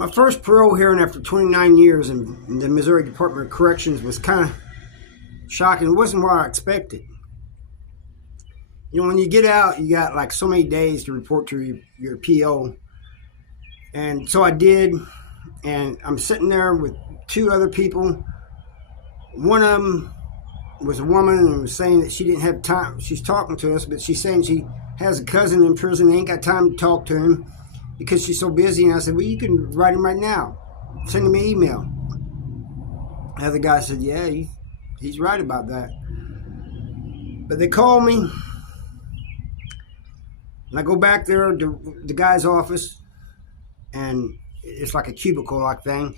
My first parole hearing after 29 years in the Missouri Department of Corrections was kind of shocking. It wasn't what I expected. You know, when you get out, you got like so many days to report to your PO. And so I did, and I'm sitting there with two other people. One of them was a woman and was saying that she didn't have time. She's talking to us, but she's saying she has a cousin in prison, ain't got time to talk to him because she's so busy. And I said, well, you can write him right now. Send him an email. The other guy said, yeah, he's right about that. But they called me, and I go back there to the guy's office, and it's like a cubicle-like thing.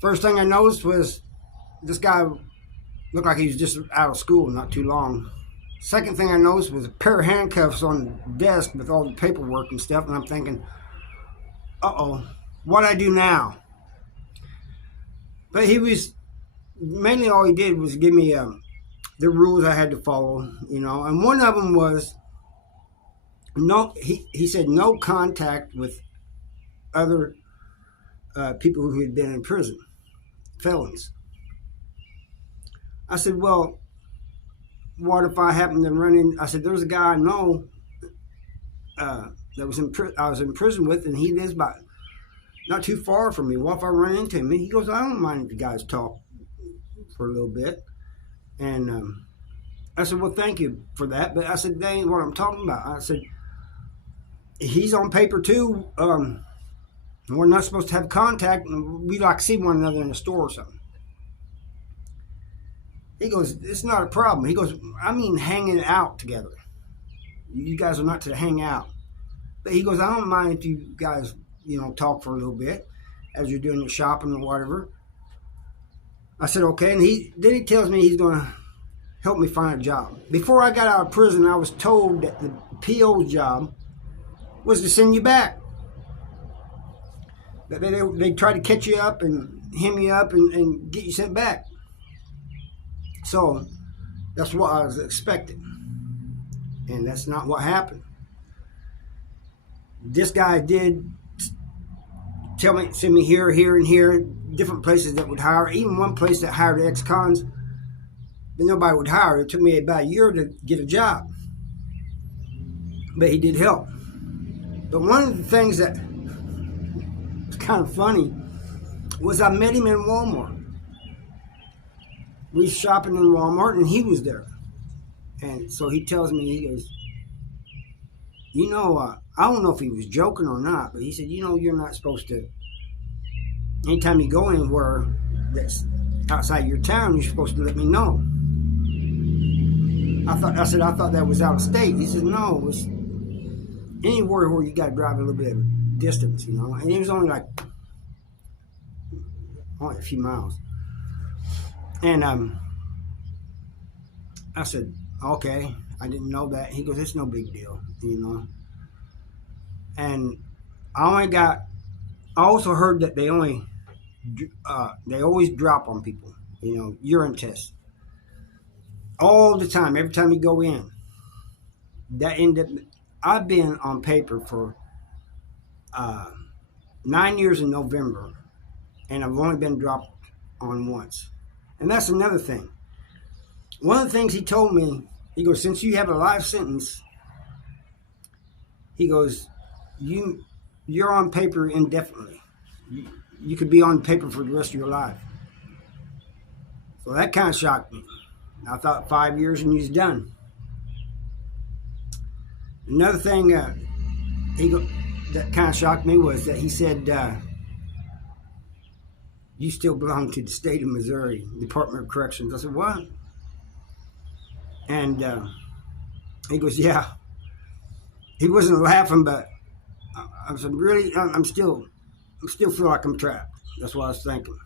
First thing I noticed was this guy looked like he was just out of school not too long. Second thing I noticed was a pair of handcuffs on the desk with all the paperwork and stuff, and I'm thinking, uh-oh, what'd I do now? But he was, mainly all he did was give me the rules I had to follow, you know, and one of them was, no. He said no contact with other people who had been in prison, felons. I said, well, what if I happen to run in? I said, there's a guy I know that was I was in prison with, and he lives about not too far from me. What if I run into him? And he goes, I don't mind if you guys talk for a little bit. And I said, well, thank you for that. But I said, that ain't what I'm talking about. I said, he's on paper too. We're not supposed to have contact, and we like see one another in the store or something. He goes, it's not a problem. He goes, I mean hanging out together. You guys are not to hang out. But he goes, I don't mind if you guys, you know, talk for a little bit as you're doing your shopping or whatever. I said, okay. And then he tells me he's going to help me find a job. Before I got out of prison, I was told that the PO's job was to send you back. That they try to catch you up and hem you up and get you sent back. So that's what I was expecting. And that's not what happened. This guy did tell me, send me here, here, and here, different places that would hire. Even one place that hired ex-cons, but nobody would hire. It took me about a year to get a job. But he did help. But one of the things that was kind of funny was I met him in Walmart. We was shopping in Walmart, and he was there. And so he tells me, he goes, you know, I don't know if he was joking or not, but he said, you know, you're not supposed to, anytime you go anywhere that's outside your town, you're supposed to let me know. I said, I thought that was out of state. He said, no, it was anywhere where you got to drive a little bit of distance, you know. And it was only a few miles. And I said, okay, I didn't know that. He goes, it's no big deal, you know. And I also heard that they always drop on people, you know, urine tests. All the time, every time you go in. I've been on paper for 9 years in November, and I've only been dropped on once. And that's another thing. One of the things he told me, he goes, since you have a life sentence, he goes, you're on paper indefinitely. You could be on paper for the rest of your life. So that kind of shocked me. I thought 5 years and he's done. Another thing that kind of shocked me was that he said, you still belong to the state of Missouri, Department of Corrections. I said, what? And he goes, yeah. He wasn't laughing, but I said, really? I still feel like I'm trapped. That's what I was thinking.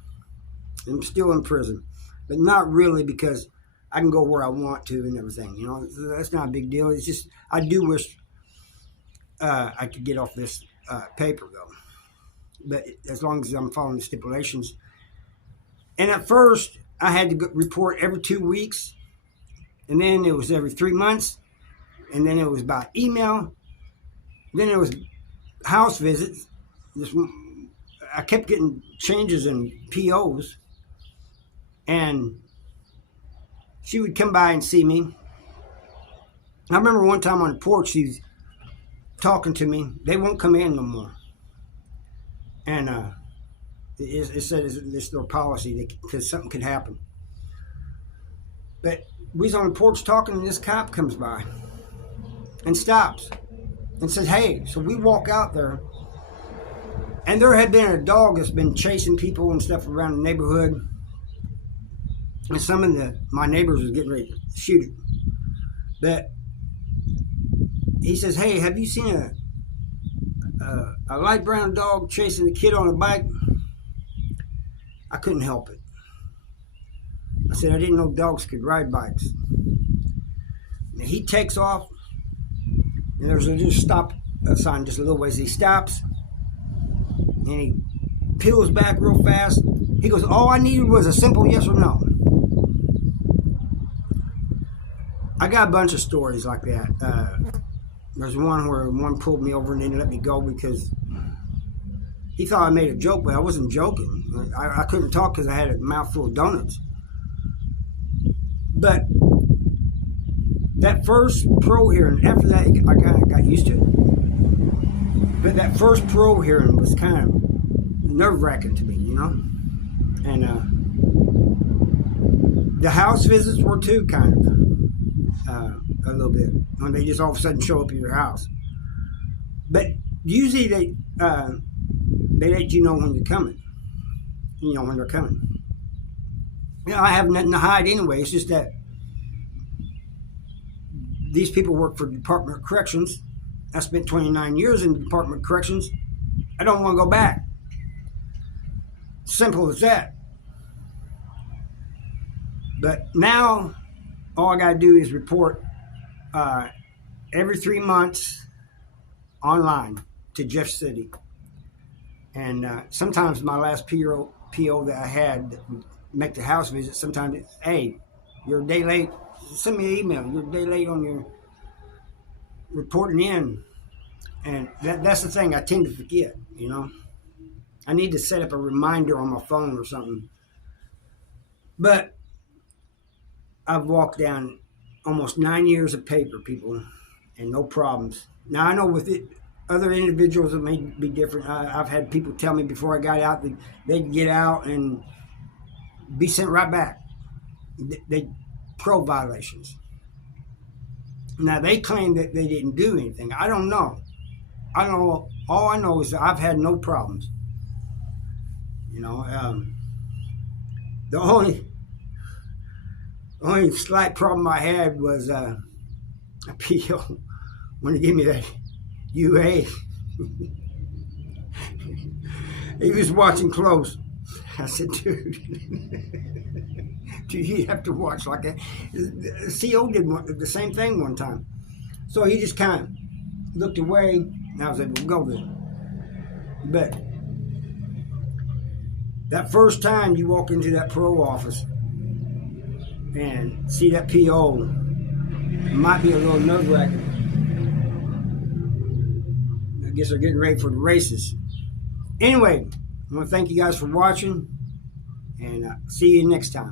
I'm still in prison, but not really, because I can go where I want to and everything. You know, that's not a big deal. It's just I do wish I could get off this paper though. But as long as I'm following the stipulations. And at first, I had to report every 2 weeks, and then it was every 3 months, and then it was by email. Then it was house visits. This I kept getting changes in POs, and she would come by and see me. I remember one time on the porch, she's talking to me. They won't come in no more. And it said it's their policy because something could happen. But we was on the porch talking, and this cop comes by and stops and says, "Hey." So we walk out there, and there had been a dog that's been chasing people and stuff around the neighborhood. And some of my neighbors was getting ready to shoot it. But he says, "Hey, have you seen a light brown dog chasing a kid on a bike?" I couldn't help it. I said, "I didn't know dogs could ride bikes." And he takes off, and there's a just stop sign just a little ways. He stops, and he peels back real fast. He goes, "All I needed was a simple yes or no." I got a bunch of stories like that. There's one where one pulled me over and didn't let me go because he thought I made a joke, but I wasn't joking. I couldn't talk because I had a mouthful of donuts. But that first parole hearing, after that, I kind of got used to it. But that first parole hearing was kind of nerve-wracking to me, you know? And the house visits were too, kind of. A little bit, when they just all of a sudden show up at your house. But usually they let you know when they're coming. You know when they're coming. You know, I have nothing to hide anyway. It's just that these people work for the Department of Corrections. I spent 29 years in the Department of Corrections. I don't want to go back. Simple as that. But now, all I got to do is report every 3 months online to Jeff City. And sometimes my last PO that I had would make the house visit. Sometimes it's, "Hey, you're a day late. Send me an email. You're a day late on your reporting in." And that's the thing I tend to forget, you know. I need to set up a reminder on my phone or something. But I've walked down almost 9 years of paper, people, and no problems. Now, I know with it, other individuals, it may be different. I've had people tell me before I got out that they'd get out and be sent right back. They parole violations. Now, they claim that they didn't do anything. I don't know. I don't know. All I know is that I've had no problems. You know, the only slight problem I had was a PO when he gave me that UA. He was watching close. I said, "Dude, you have to watch like that." CO did the same thing one time. So he just kind of looked away, and I was able to go there. But that first time you walk into that parole office and see that PO, it might be a little nerve-wracking. I guess they're getting ready for the races. Anyway, I want to thank you guys for watching, and see you next time.